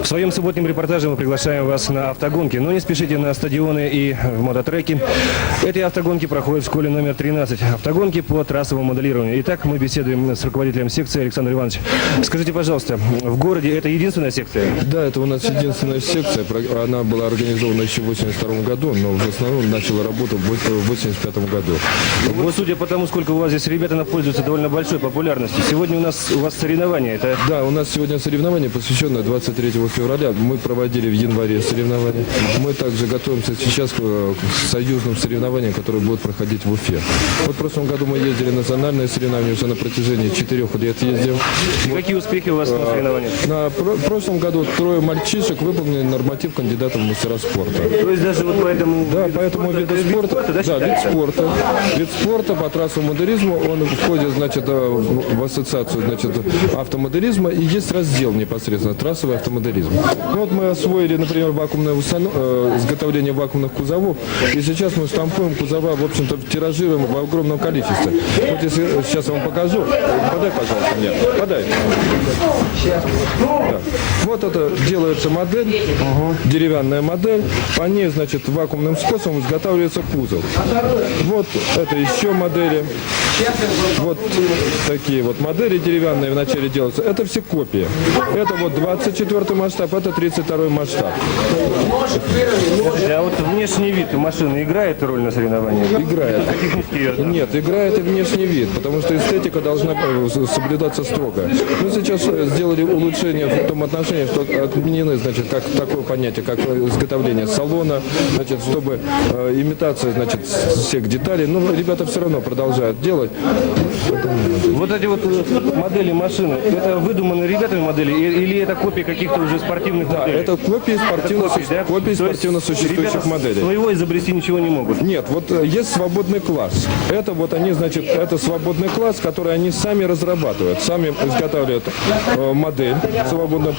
В своем субботнем репортаже мы приглашаем вас на автогонки, но не спешите на стадионы и в мототреки. Эти автогонки проходят в школе номер 13. Автогонки по трассовому моделированию. Итак, мы беседуем с руководителем секции Александром Ивановичем. Скажите, пожалуйста, в городе это единственная секция? Да, это у нас единственная секция. Она была организована еще в 1982 году, но в основном начала работу в 1985 году. Вот судя по тому, сколько у вас здесь ребята пользуются довольно большой популярностью. Сегодня у вас соревнования. Это... Да, у нас сегодня соревнование, посвященное 23 февраля. Мы проводили в январе соревнования. Мы также готовимся сейчас к союзным соревнованиям, которые будут проходить в Уфе. Вот в прошлом году мы ездили на национальные соревнования, уже на протяжении 4 лет ездим. Какие успехи у вас на соревнованиях? В прошлом году 3 мальчишек выполнили норматив кандидата в мастера спорта. То есть даже вот поэтому... Да, поэтому вид спорта, вид спорта по трассовому моделизму, он входит, значит, в ассоциацию, значит, автомоделизма, и есть раздел непосредственно трассовый автомоделизм. Ну, вот мы освоили, например, изготовление вакуумных кузовов, и сейчас мы штампуем кузова, в общем-то, тиражируем в огромном количестве. Вот если сейчас я вам покажу, подай, пожалуйста, мне, подай. Да. Вот это делается модель, деревянная модель, по ней, значит, вакуумным способом изготавливается кузов. Вот это еще модели. Вот такие вот модели деревянные вначале делаются. Это все копии. Это вот 24 масштаб, это 32 масштаб. А вот внешний вид у машины играет роль на соревнованиях? Играет. Нет, играет и внешний вид, потому что эстетика должна соблюдаться строго. Мы сейчас сделали улучшение в том отношении, что отменены, значит, как такое понятие, как изготовление салона, значит, чтобы имитация, значит, всех деталей. Но ребята все равно продолжают делать. Вот эти вот модели машины, это выдуманные ребятами модели или это копии каких-то уже спортивных моделей? Да, это копии спортивно существующих моделей. Своего изобрести ничего не могут? Нет, вот есть свободный класс. Это вот они, значит, это свободный класс, который они сами разрабатывают, сами изготавливают модель свободно,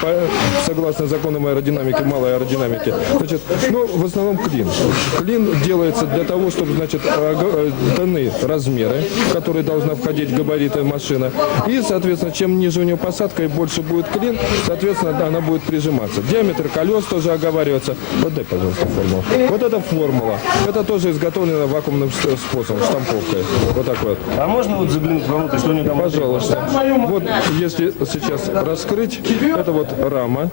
согласно законам аэродинамики, малой аэродинамики. Значит, ну, в основном клин. Клин делается для того, чтобы, значит, даны размеры, в которые должна входить габариты машины. И, соответственно, чем ниже у нее посадка и больше будет клин, соответственно, она будет прижиматься. Диаметр колес тоже оговаривается. Вот дай, пожалуйста, формулу. Вот эта формула. Это тоже изготовлено вакуумным способом, штамповкой. Вот так вот. А можно вот заглянуть внутрь, что у нее там? Пожалуйста. Вот, если сейчас раскрыть, это вот рама.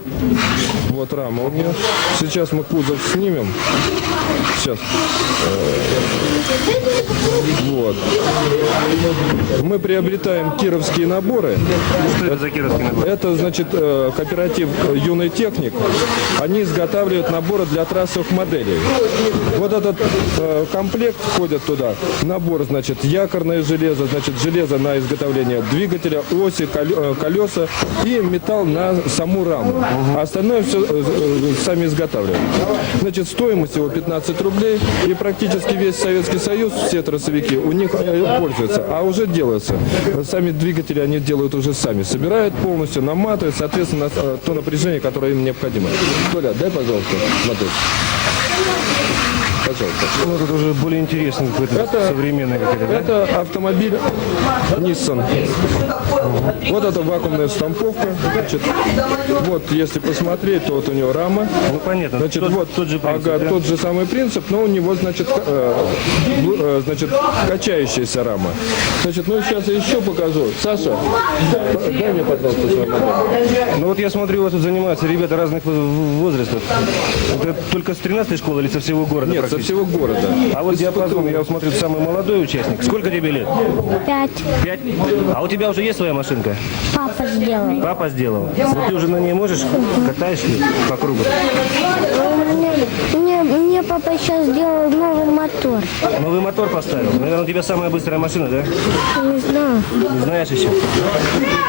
Вот рама у нее. Сейчас мы кузов снимем. Сейчас. Вот. Мы приобретаем кировские наборы. Что это за кировские наборы? Это, значит, кооператив «Юный техник». Они изготавливают наборы для трассовых моделей. Вот этот комплект входит туда. Набор, значит, якорное железо, значит, железо на изготовление двигателя, оси, колеса и металл на саму раму. А остальное все сами изготавливают. Значит, стоимость его 15 рублей. И практически весь Советский Союз, все трассовики, у них пользуются. А уже делаются. Сами двигатели они делают уже сами. Собирают полностью, наматывают, соответственно, то напряжение, которое им необходимо. Толя, дай, пожалуйста, модель. Пожалуйста. Ну, это уже более интересный какой-то, современный какой-то, да? Это автомобиль Nissan. Вот это вакуумная штамповка. Значит, вот, если посмотреть, то вот у него рама. Ну, понятно. Значит, тот же принцип, да? тот же самый принцип, но у него, значит, значит, качающаяся рама. Значит, ну, сейчас я еще покажу. Саша, дай мне, пожалуйста, свою модель. Ну, вот я смотрю, у вас тут занимаются ребята разных возрастов. Это только с 13-й школы или со всего города? Нет, со всего города. А вот диапазон, я смотрю, самый молодой участник. Сколько тебе лет? 5. 5? А у тебя уже есть своя машинка? Папа сделал. Папа сделал. Вот ты уже на ней можешь? Катаешься по кругу? Мне папа сейчас сделал новый мотор. Новый мотор поставил? Наверное, у тебя самая быстрая машина, да? Не знаю. Не знаешь еще?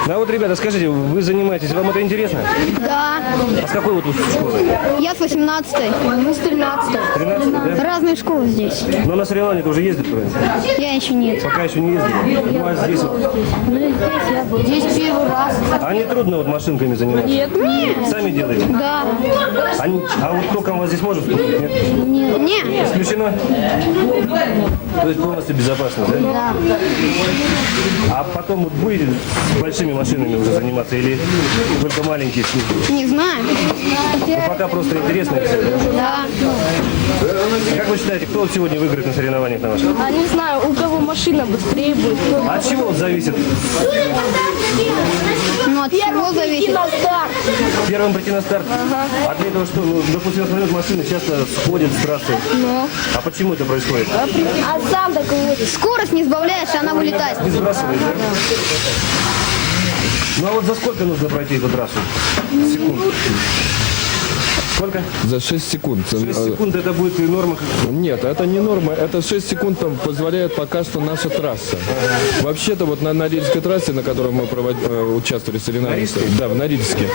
Ну, а вот, ребята, скажите, вы занимаетесь, вам это интересно? Да. А с какой вот школы? Я с 18-й. Мы с 13-й. 13, да? Разные школы здесь. Но на соревнования-то уже ездит, правильно? Я еще нет. Пока еще не ездили. Ну, а здесь вот... Ну, здесь Здесь первый раз. А не трудно вот машинками заниматься? Нет. Сами делаете? Да. А вот током у вас здесь может вступить? Нет? Нет. Исключено? То есть полностью безопасно, да? Да. А потом вот будете с большими машинами уже заниматься или только маленькие? Не знаю. Ну, пока просто интересно. Да. Как вы считаете, кто вот сегодня выиграет на соревнованиях на ваших? А не знаю, у кого машина быстрее будет. А от чего вот зависит? Ну, от чего зависит? На старт. Первым прийти на старт? А для этого что? Ну, допустим, я смотрю, машины часто сходят с трассы. Ну. А почему это происходит? А сам такой вот. Скорость не сбавляешь, и она вылетает. Не сбрасывает, да? Ну а вот за сколько нужно пройти эту трассу? Секунд. Сколько? За 6 секунд. 6 секунд это будет и норма. Нет, это не норма. Это 6 секунд там позволяет пока что наша трасса. Вообще-то вот на Норильской трассе, на которой мы участвовали в соревнованиях. Да, в Норильске.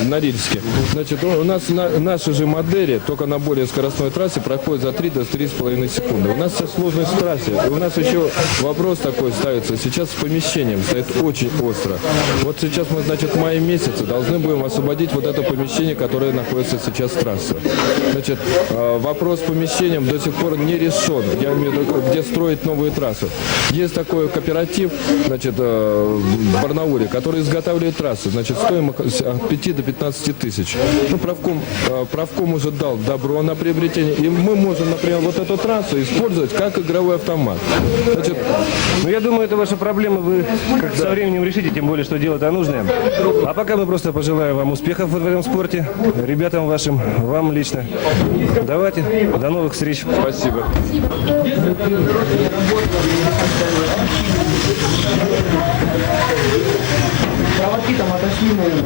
В Норильске. Значит, у нас наши же модели, только на более скоростной трассе, проходят за 3 до 3,5 секунды. У нас вся сложность в трассе. И у нас еще вопрос такой ставится. Сейчас с помещением стоит очень остро. Вот сейчас мы, значит, в мае месяце должны будем освободить вот это помещение, которое находится сейчас в трассе. Значит, вопрос с помещением до сих пор не решен. Я имею в виду, где строить новую трассу. Есть такой кооператив, значит, в Барнауле, который изготавливает трассы. Значит, стоимость от 5 до 15 тысяч. Ну, правком уже дал добро на приобретение. И мы можем, например, вот эту трассу использовать как игровой автомат. Значит, Ну я думаю, это ваша проблема, вы как со временем решите, тем более, что дело-то нужное. А пока мы просто пожелаем вам успехов в этом спорте, ребятам вашим, вам лично. Давайте, до новых встреч. спасибо. Проводки там отошли, наверное.